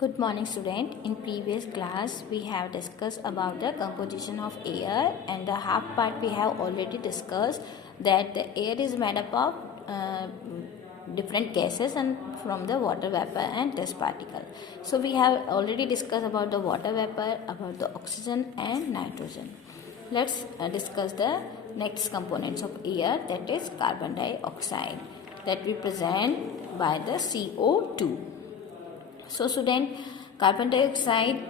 Good morning, student. In previous class, we have discussed about the composition of air, and the half part we have already discussed that the air is made up of different gases and from the water vapor and dust particle. So we have already discussed about the water vapor, about the oxygen and nitrogen. Let's discuss the next components of air, that is carbon dioxide, that we present by the CO2. So student, carbon dioxide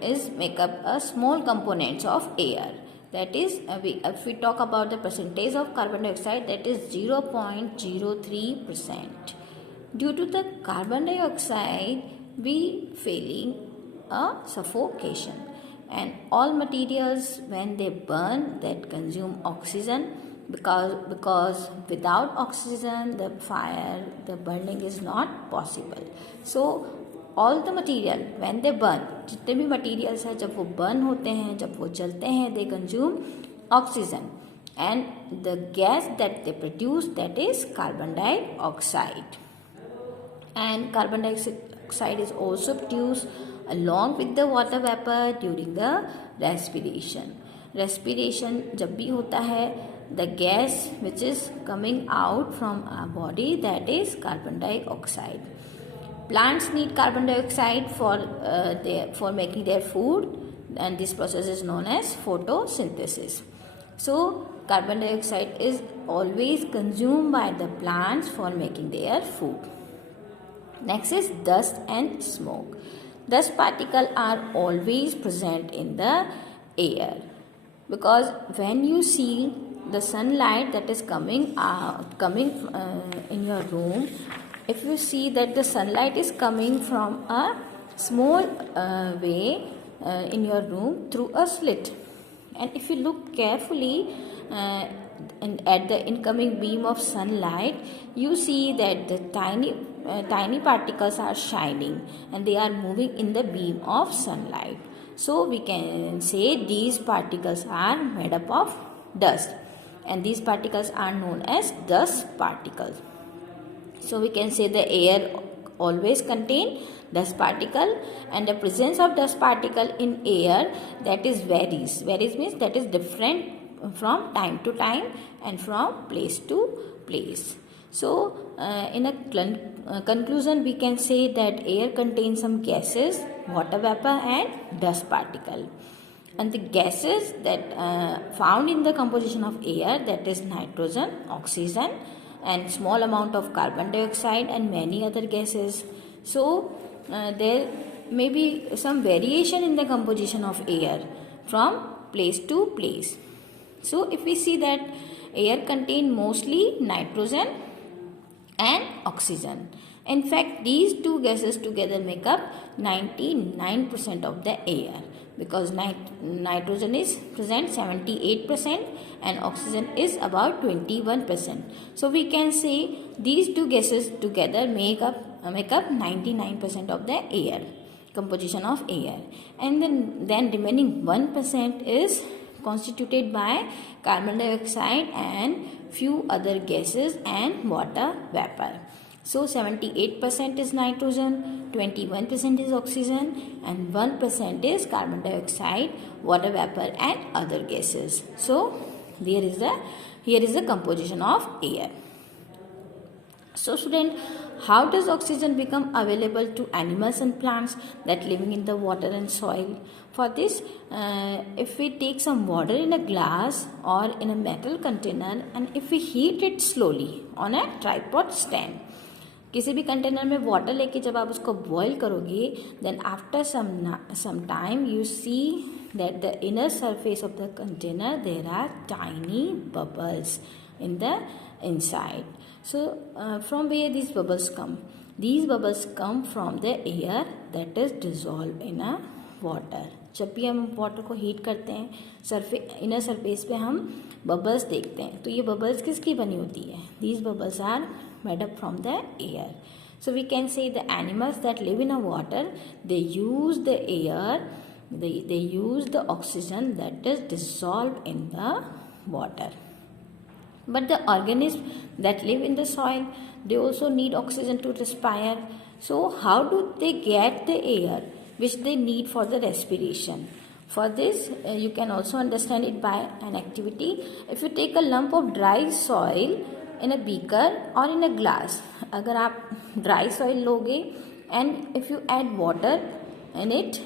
is make up a small components of air. That is, if we talk about the percentage of carbon dioxide, that is 0.03%. Due to the carbon dioxide, we feeling a suffocation, and all materials when they burn that consume oxygen, because without oxygen the burning is not possible. So all the material when they burn, जितने भी materials हैं जब वो burn होते हैं, जब वो जलते हैं, they consume oxygen and the gas that they produce that is carbon dioxide. And carbon dioxide is also produce along with the water vapor during the respiration. Respiration जब भी होता है, the gas which is coming out from our body, that is carbon dioxide. Plants need carbon dioxide for making their food, and this process is known as photosynthesis. So carbon dioxide is always consumed by the plants for making their food. Next is dust and smoke. Dust particles are always present in the air, because when you see the sunlight that is coming in your room, if you see that the sunlight is coming from a small way in your room through a slit, and if you look carefully and at the incoming beam of sunlight, you see that the tiny particles are shining and they are moving in the beam of sunlight. So we can say these particles are made up of dust, and these particles are known as dust particles. So we can say the air always contain dust particle, and the presence of dust particle in air, that is varies means that is different from time to time and from place to place. So in a conclusion, we can say that air contains some gases, water vapor and dust particle. And the gases that found in the composition of air, that is nitrogen, oxygen, and small amount of carbon dioxide and many other gases. So there may be some variation in the composition of air from place to place. So if we see that air contain mostly nitrogen and oxygen. In fact, these two gases together make up 99% of the air, because nitrogen is present 78% and oxygen is about 21%. So we can say these two gases together make up 99% of the air, composition of air, and then remaining 1% is constituted by carbon dioxide and few other gases and water vapor. So 78% is nitrogen, 21% is oxygen, and 1% is carbon dioxide, water vapor and other gases. So here is the composition of air. So student, how does oxygen become available to animals and plants that living in the water and soil? For this, if we take some water in a glass or in a metal container, and if we heat it slowly on a tripod stand, किसी भी container में water लेके जब आप उसको boil करोगे, then after some time you see that the inner surface of the container there are tiny bubbles in the inside. So from where these bubbles come? These bubbles come from the air that is dissolved in a water. जब भी हम water को heat करते हैं, inner surface पे हम bubbles देखते हैं, तो ये बबल्स किसकी बनी होती है? These bubbles are made up from the air. So we can say the animals that live in a water, they use the air, they use the oxygen that is dissolved in the water. But the organisms that live in the soil, they also need oxygen to respire. So how do they get the air which they need for the respiration? For this, you can also understand it by an activity. If you take a lump of dry soil in a beaker or in a glass, अगर आप dry soil लोगे and if you add water in it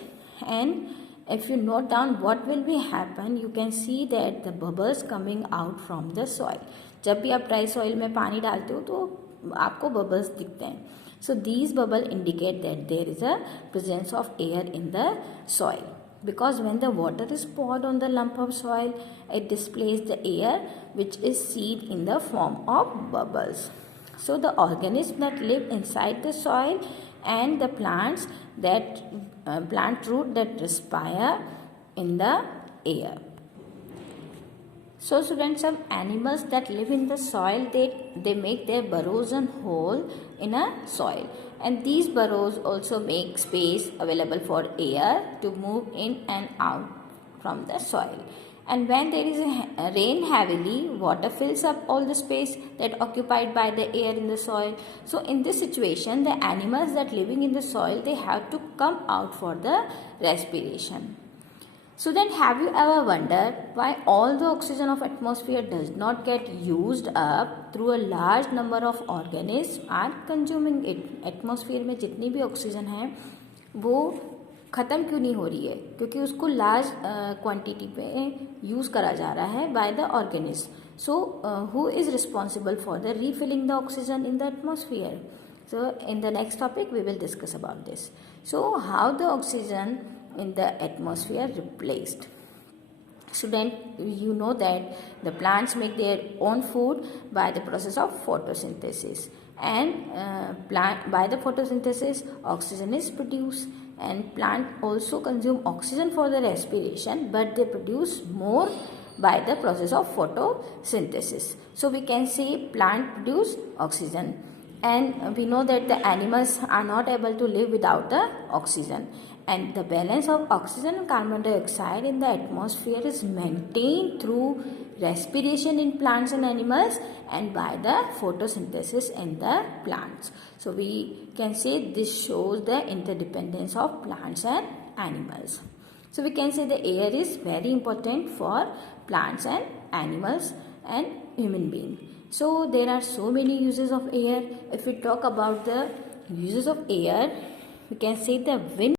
and if you note down what will be happen, you can see that the bubbles coming out from the soil. जब भी आप dry soil में पानी डालते हो तो आपको bubbles दिखते हैं. So these bubbles indicate that there is a presence of air in the soil. Because when the water is poured on the lump of soil, it displays the air which is seen in the form of bubbles. So the organisms that live inside the soil and the plants that plant root that respire in the air. So students, some animals that live in the soil, they make their burrows and hole in a soil, and these burrows also make space available for air to move in and out from the soil. And when there is a rain heavily, water fills up all the space that occupied by the air in the soil. So in this situation, the animals that living in the soil, they have to come out for the respiration. So then, have you ever wondered why all the oxygen of atmosphere does not get used up through a large number of organisms are consuming it? Atmosphere में जितनी भी oxygen है वो ख़त्म क्यों नहीं हो रही है? क्योंकि उसको लार्ज क्वांटिटी पे यूज़ करा जा रहा है by the organism. So who is responsible for the refilling the oxygen in the atmosphere? So in the next topic we will discuss about this. So how the oxygen in the atmosphere replaced? Student, you know that the plants make their own food by the process of photosynthesis, and by the photosynthesis oxygen is produced, and plant also consume oxygen for the respiration, but they produce more by the process of photosynthesis. So we can say plant produce oxygen. And we know that the animals are not able to live without the oxygen, and the balance of oxygen and carbon dioxide in the atmosphere is maintained through respiration in plants and animals and by the photosynthesis in the plants. So we can say this shows the interdependence of plants and animals. So we can say the air is very important for plants and animals and human beings. So there are so many uses of air. If we talk about the uses of air, we can say the wind